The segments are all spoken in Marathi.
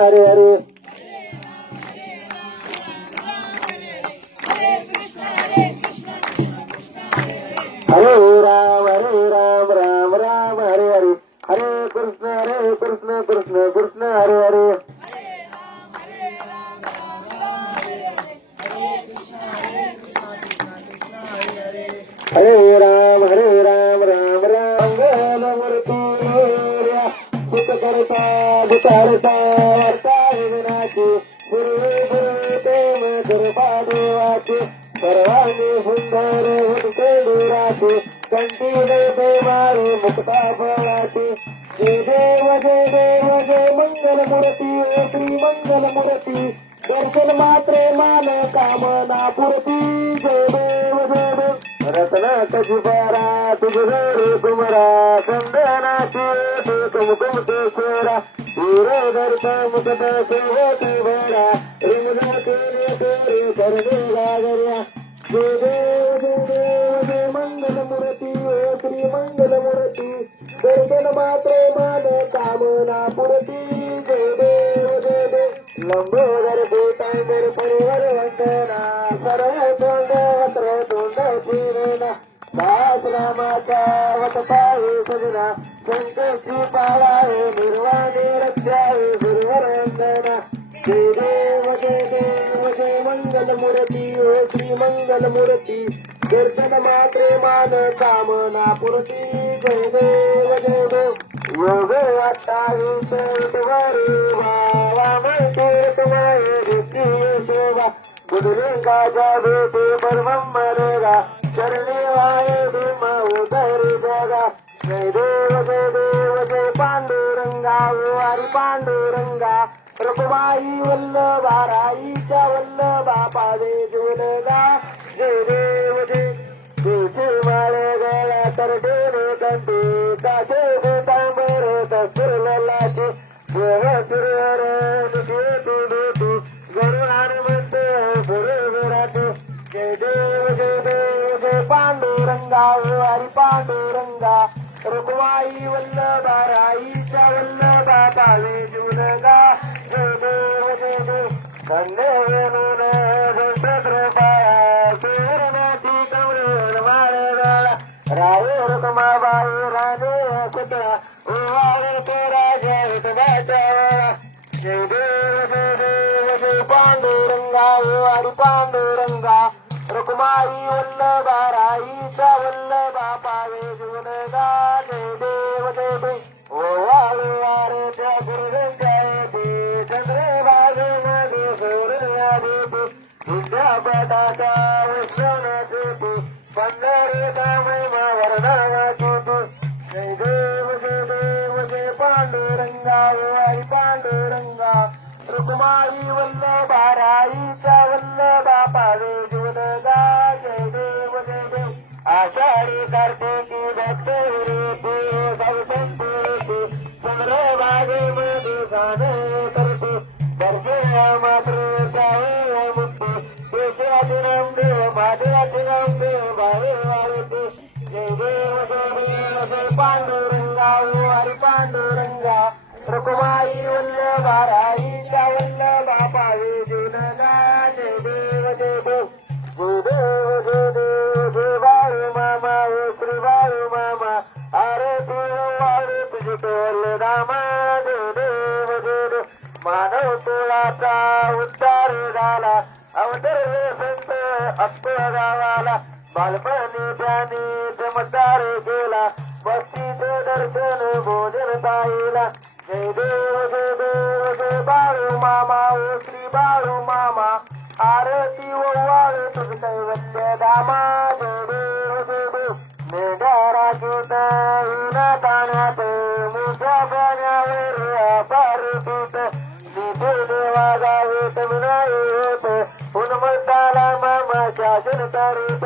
हरे हरे हरे राम हरे राम राम राम हरे हरे हरे कृष्ण हरे कृष्ण कृष्ण कृष्ण हरे हरे हरे राम हरे राम राम राम मंगल मूर्ती मोर्या सुख करता दुराची कंठी देते मारे मुक्ता फळाची. जय देव जय देव जय मंगल मूर्ती श्री मंगल मूर्ती. दर्शन मात्रे मान कामना पुरती. जय देव जय देव. रत्न पारा तुझे कुमरा संदनाची तुम तुम केशरा. हिरे दर्श मुकट सेवती भरा रिमझिम केली तेरे करणे गागर्या जय देव जय देव जय मंगल मूर्ती ओ श्री मंगल मूर्ती दर्शन मात्रे मान कामना पूर्ती जय देव जय देव लंबोदर पीतांबर परिवार वंदना सर्व तोंड वस्त्र तोंड फिरना दास रामाचा वट पाहे सजना संकष्टी पाळावे निर्वाणे रक्षावे गुरुवर वंदना जय देव जय देव जय मंगल मूर्ती ओ श्री मंगल मूर्ती दर्शन मात्रे मान कामना पुरती. जय देव जय देव. योग अठ्ठावीस उठवारे भावा माहिती तुम्हारे दिसती सेवा. बुधलिंगाच्या भेटी परमं मरेगा चरणी वाहे भीम उदर जगा. जय देव जय देव जय पांडुरंगा ओ हरी पांडुरंगा. रघुबाई वल्लभा राईच्या वल्लभा पावे जुलगा जे. देव जय माळे गळा तर डेरे कंटे काचे ओवाळे तो राजा विठवाच्या वाळा जय पांडुरंगा ओ हरी पांडुरंगा रुक्माई वल्लभा राईच्या वल्लभा पावे जुनगा जय देव जय देव. आषाढी कार्तिकी भक्त विरेती संतती चंद्रभागे मध्ये साने रुक्माई वल्लभा राईच्या देव देव देव देव मामा ओ मामा अरे तू तुझे रामा देव देव मानव तुळाचा उद्धार झाला अवतरले संत अप्पा गावाला बालपणी त्याने चमत्कार केला बस्तीचे दर्शन भोजन पाहिला मामा ओ श्री बाळू मामा आरती ओवाळ तुझ कैवल्य दामा जय देव जय देव मेघारा गीत विना पाण्यात मोठ्या पाण्यावर अपार पीठ. तिथे देवा गावेत विनाय होत हुनमंताला मामा शासन करीत.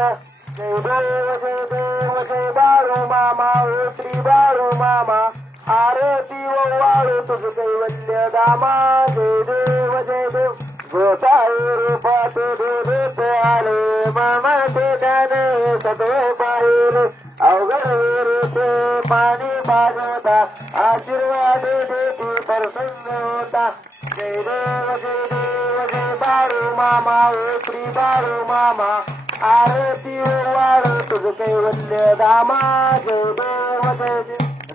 जय देव जय देव जय बाळू मामा ओ श्री बाळू मामा. आरती वाळू तुझ कैवल्य दामा जय देव जय देव. गोसाई रूपात देवेत आले मामा ते ज्ञान सत्व पाहिल. अवघड रूपे पाणी बाजवता आशीर्वाद देते प्रसन्न होता. जय देव जय देव जय बारू मामा ओ श्री बारू मामा. आरती वाळू तुझ कैवल्य दामा जय देव जय देव.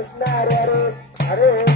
कृष्ण हरे हरे हरे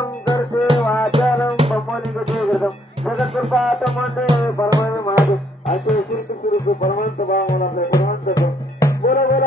శ్రీకృతం కరుతూ ఆచారం బొమ్మలింగ జయకృతం జగత్కృపాతం అంటే పరమైన మాది అంటే చిరుకు చిరుకు పరమంత భావంలో పరమంతతో బుల బుల